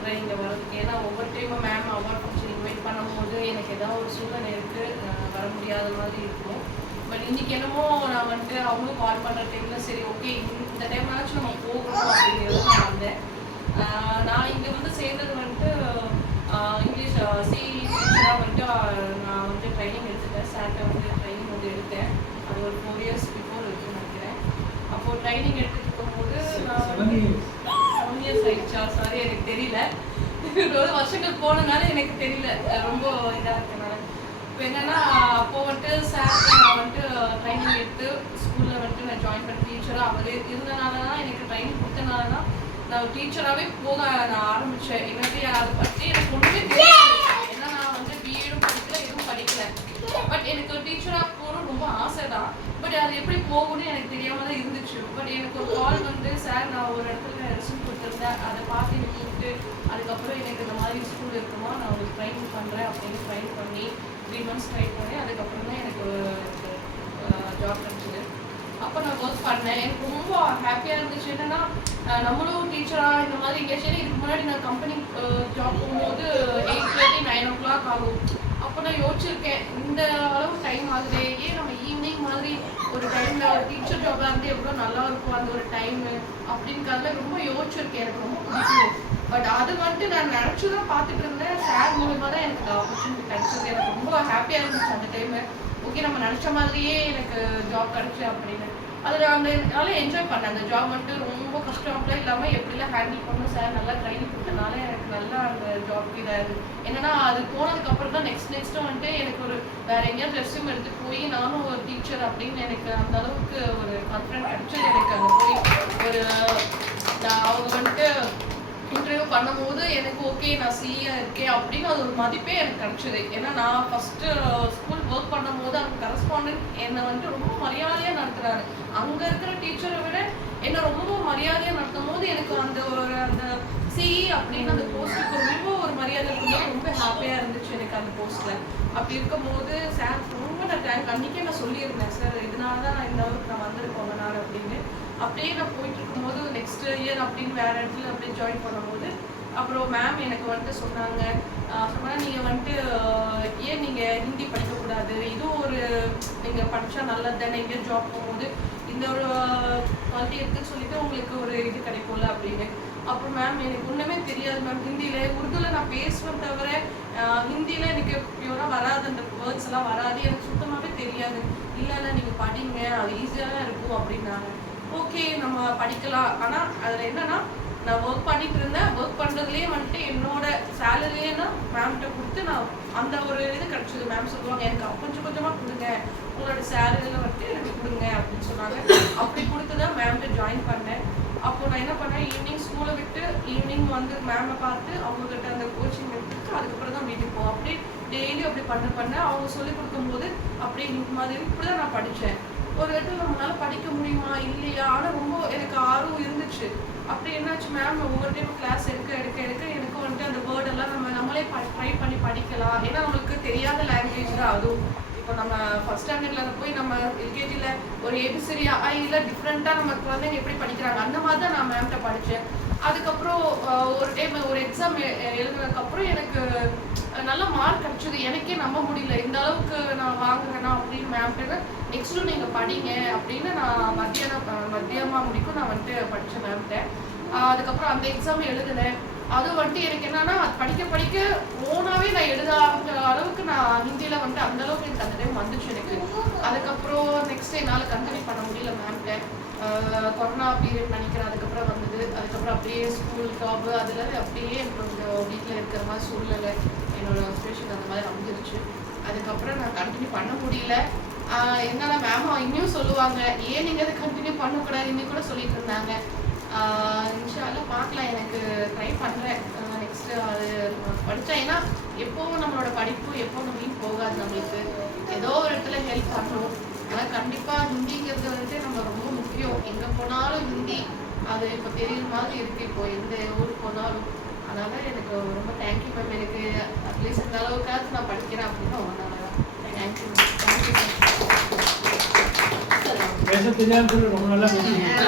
பண்ணுறேன் இங்கே வரதுக்கு. ஏன்னா ஒவ்வொரு டைமும் மேம் அவார்ட் ஃபங்க்ஷன் இன்வைட் பண்ணும்போது எனக்கு ஏதாவது ஒரு சூழ்நிலை இருக்குது, வர முடியாத மாதிரி இருக்கும். பட் இன்றைக்கி என்னமோ நான் வந்துட்டு அவங்களும் கால் பண்ணுற டைமில் சரி ஓகே இந்த டைம்னாச்சும் நம்ம போகணும் அப்படிங்கிறது நான் வந்தேன். நான் இங்கே வந்து சேர்ந்தது வந்துட்டு இங்கிலீஷ் சி டீச்சராக வந்துட்டு நான் வந்து ட்ரைனிங் எடுத்துட்டேன். சார்ட்ட வந்து ட்ரைனிங் வந்து எடுத்தேன். அது ஒரு 4 years பிஃபோர் இருக்குன்னு நினைக்கிறேன். அப்போது ட்ரைனிங் எடுத்துட்டு இருக்கும்போது நான் 7 years ஆயிடுச்சா, சாரி எனக்கு தெரியல. 20 வருஷங்கள் போனதுனால எனக்கு தெரியல, ரொம்ப இதாக இருக்கனால. இப்போ என்னென்னா அப்போது வந்துட்டு சார் நான் வந்துட்டு ட்ரைனிங் எடுத்து ஸ்கூலில் வந்துட்டு நான் ஜாயின் பண்ண டீச்சராக அவர் இருந்தனால தான் எனக்கு ட்ரைனிங் கொடுத்தனால தான் நான் டீச்சராகவே போக நான் ஆரம்பித்தேன். எனக்கு அதை பற்றி எனக்கு ஒன்றுமே தெரியாது. ஏன்னா நான் வந்து பிஏடும் படிக்கல, எதுவும் படிக்கல. பட் எனக்கு டீச்சராக போகணும்னு ரொம்ப ஆசை தான். பட் அது எப்படி போகணும்னு எனக்கு தெரியாமல் தான் இருந்துச்சு. பட் எனக்கு ஒரு கால் வந்து சார் நான் ஒரு இடத்துல ரெஸ்யூம் கொடுத்துருந்தேன், அதை பார்த்து எனக்கு கூப்பிட்டு அதுக்கப்புறம் எனக்கு இந்த மாதிரி ஸ்கூல் இருக்குமா நான் உங்களுக்கு ட்ரைனிங் பண்ணுறேன் அப்படின்னு ட்ரைன் பண்ணி 3 months ட்ரை பண்ணி அதுக்கப்புறம் தான் எனக்கு ஜாப் கிடச்சிது. அப்போ நான் ஒர்க் பண்ணேன். எனக்கு ரொம்ப ஹாப்பியாக இருந்துச்சு. என்னென்னா நம்மளும் டீச்சராக இந்த மாதிரி எங்கேயாச்சும் இதுக்கு முன்னாடி நான் கம்பெனி ஜாப் போகும்போது 8:30 9 o'clock ஆகும். அப்போ நான் யோசிச்சிருக்கேன் இந்த அளவு டைம் ஆகுது, ஏன் நம்ம ஈவினிங் மாதிரி ஒரு டைமில் டீச்சர் ஜாபாக இருந்து எவ்வளோ நல்லா இருக்கும் அந்த ஒரு டைமு அப்படின்றதுல ரொம்ப யோசிச்சிருக்கேன். எனக்கு ரொம்ப பிடிக்கும். பட் அது வந்துட்டு நான் நினச்சி தான் பார்த்துட்டு இருந்தேன். சார் மூலமாக தான் எனக்கு ஆப்பர்ச்சுனிட்டி கிடச்சிது. எனக்கு ரொம்ப ஹாப்பியாக இருந்துச்சு அந்த டைமு. ஓகே நம்ம நினச்ச மாதிரியே எனக்கு ஜாப் கிடச்சி அப்படின்னு. அது நான் நல்லா என்ஜாய் பண்ணேன். அந்த ஜாப் வந்துட்டு ரொம்ப கஷ்டம்லாம் இல்லாமல் எப்படிலாம் ஹேண்டில் பண்ணணும் சார் நல்லா ட்ரைனிங் கொடுத்தனால எனக்கு நல்லா அந்த ஜாப் இதாக என்னன்னா அது போனதுக்கப்புறம் தான் நெக்ஸ்ட்டு வந்துட்டு எனக்கு ஒரு வேற எங்கேயாவது ரெஸ்யூம் எடுத்துகிட்டு போய் நானும் ஒரு டீச்சர் அப்படின்னு எனக்கு அந்த அளவுக்கு ஒரு கான்ஃபிடென்ட் கிடச்சது. எனக்கு அங்கே போய் ஒரு அவங்க வந்துட்டு இன்டர்வியூ பண்ணும்போது எனக்கு ஓகே நான் சிஏ இருக்கேன் அப்படின்னு அது ஒரு மதிப்பே எனக்கு கிடச்சிது. ஏன்னா நான் ஃபஸ்ட்டு ஸ்கூல் ஒர்க் பண்ணும்போது அந்த கரஸ்பாண்டன்ட் என்னை வந்துட்டு ரொம்ப மரியாதையாக நடத்துகிறாரு. அங்கே இருக்கிற டீச்சரை விட என்னை ரொம்ப மரியாதையாக நடத்தும் போது எனக்கு அந்த ஒரு அந்த சிஇ அப்படின்னு அந்த போஸ்ட்டுக்கு ரொம்ப ஒரு மரியாதை இருக்கும்போது ரொம்ப ஹாப்பியாக இருந்துச்சு எனக்கு அந்த போஸ்ட்டில். அப்படி இருக்கும்போது சார் ரொம்ப நான் தேங்க் அன்றைக்கே நான் சொல்லியிருந்தேன் சார் இதனால தான் நான் இந்த அளவுக்கு நான் வந்திருக்கோங்க நான் அப்படின்னு. அப்படியே நான் போயிட்டு இருக்கும்போது நெக்ஸ்ட் இயர் அப்படின்னு வேறு இடத்துல அப்படியே ஜாயின் பண்ணும்போது அப்புறம் மேம் எனக்கு வந்துட்டு சொன்னாங்க நீங்கள் வந்துட்டு ஏன் நீங்கள் ஹிந்தி படிக்கக்கூடாது, இதுவும் ஒரு நீங்கள் படித்தா நல்லது தானே, எங்கேயோ ஜாப் போகும்போது இந்த ஒரு குவாலிட்டி இருக்குன்னு சொல்லிட்டு உங்களுக்கு ஒரு இது கிடைக்கும்ல அப்படின்னு. அப்புறம் மேம் எனக்கு ஒன்றுமே தெரியாது மேம், ஹிந்தியில் உருதுவில் நான் பேசுவேன் தவிர ஹிந்தியில் எனக்கு பியூராக வராது, அந்த வேர்ட்ஸ் எல்லாம் வராது, எனக்கு சுத்தமாகவே தெரியாது. இல்லை நீங்கள் படிங்க அது ஈஸியாக தான் இருக்கும் அப்படின்னாங்க. ஓகே நம்ம படிக்கலாம். ஆனால் அதில் என்னன்னா நான் ஒர்க் பண்ணிட்டு இருந்தேன். ஒர்க் பண்ணுறதுலேயே வந்துட்டு என்னோட சேலரியே நான் மேம்கிட்ட கொடுத்து நான் அந்த ஒரு இது கிடச்சிது. மேம் சொல்லுவாங்க எனக்கு கொஞ்சம் கொஞ்சமாக கொடுங்க, உங்களோட சேலரியில் வந்துட்டு எனக்கு கொடுங்க அப்படின்னு சொன்னாங்க. அப்படி கொடுத்து தான் மேம்கிட்ட ஜாயின் பண்ணேன். அப்போ நான் என்ன பண்ணேன், ஈவினிங் ஸ்கூலை விட்டு ஈவினிங் வந்து மேமை பார்த்து அவங்கக்கிட்ட அந்த கோச்சிங் எடுத்துட்டு அதுக்கப்புறம் தான் வீட்டுக்கு போவோம். அப்படி டெய்லி அப்படி பண்ண அவங்க சொல்லிக் கொடுக்கும்போது அப்படி இந்த மாதிரி இப்படி தான் நான் படித்தேன். ஒரு இடத்துல நம்மளால படிக்க முடியுமா இல்லையா, ஆனால் ரொம்ப எனக்கு ஆர்வம் இருந்துச்சு. அப்படி என்னாச்சு மேம் ஒவ்வொரு டைம் கிளாஸ் எடுக்க எனக்கு வந்துட்டு அந்த வேர்டெல்லாம் நம்மளே ட்ரை பண்ணி படிக்கலாம். ஏன்னா நம்மளுக்கு தெரியாத லாங்குவேஜ் தான் அதுவும். இப்போ நம்ம ஃபர்ஸ்ட் ஸ்டாண்டர்டில் போய் நம்ம எல்கேஜியில் ஒரு ஏபிசிடி இல்லை டிஃப்ரெண்ட்டாக நம்ம குழந்தைங்க எப்படி படிக்கிறாங்க அந்த மாதிரி தான் நான் மேம்கிட்ட படித்தேன். அதுக்கப்புறம் ஒரு டைம் ஒரு எக்ஸாம் எழுதுனதுக்கப்புறம் எனக்கு நல்ல மார்க் கிடச்சிது. எனக்கே நம்ப முடியல இந்த அளவுக்கு நான் வாங்குறேன்னா அப்படின்னு மேம்கிட்ட நெக்ஸ்ட்டும் நீங்கள் படிங்க அப்படின்னு நான் மத்தியமாக முடிக்கும் நான் வந்துட்டு படித்தேன் மேம்கிட்ட. அதுக்கப்புறம் அந்த எக்ஸாம் எழுதினேன். அது வந்துட்டு எனக்கு என்னன்னா படிக்க ஓனாவே நான் எழுத அளவுக்கு நான் ஹிந்தியில் வந்துட்டு அந்த அளவுக்கு எனக்கு அந்த டைம் வந்துச்சு எனக்கு. அதுக்கப்புறம் நெக்ஸ்ட் என்னால் கண்டினியூ பண்ண முடியல மேம்கிட்ட. கொரோனா பீரியட் நினைக்கிறேன் அதுக்கப்புறம் வந்தது. அதுக்கப்புறம் அப்படியே ஸ்கூல் ஜாபு அதில் அப்படியே எனக்கு கொஞ்சம் வீட்டில் இருக்கிற மாதிரி சூழ்நிலை என்னோட சுச்சுவேஷன் அந்த மாதிரி அமைஞ்சிருச்சு. அதுக்கப்புறம் நான் கண்டினியூ பண்ண முடியல. என்னன்னா மேம் இன்னும் சொல்லுவாங்க ஏன் நீங்கள் அதை கண்டினியூ பண்ணக்கூடாது இன்னும் கூட சொல்லிட்டு இருந்தாங்க. இன்ஷால்லா பார்க்கலாம், எனக்கு ட்ரை பண்ணுறேன் நெக்ஸ்ட்டு அது படித்தா. ஏன்னா எப்போவும் நம்மளோட படிப்பு எப்போ நம்மளும் போகாது, நம்மளுக்கு ஏதோ ஒரு இடத்துல ஹெல்ப் பண்ணணும். ஆனால் கண்டிப்பாக ஹிந்திங்கிறது வந்துட்டு நம்ம ரொம்ப முக்கியம். எங்கே போனாலும் ஹிந்தி அது இப்போ தெரியுற மாதிரி இருக்குது இப்போ எந்த ஊருக்கு போனாலும். அதனால் எனக்கு ரொம்ப தேங்க்யூ மேம், எனக்கு அட்லீஸ்ட் இந்த அளவுக்காவது நான் படிக்கிறேன் அப்படின்னு ரொம்ப நல்லா தான். Thank you ma'am. பேச தெரியாது ரொம்ப நல்லா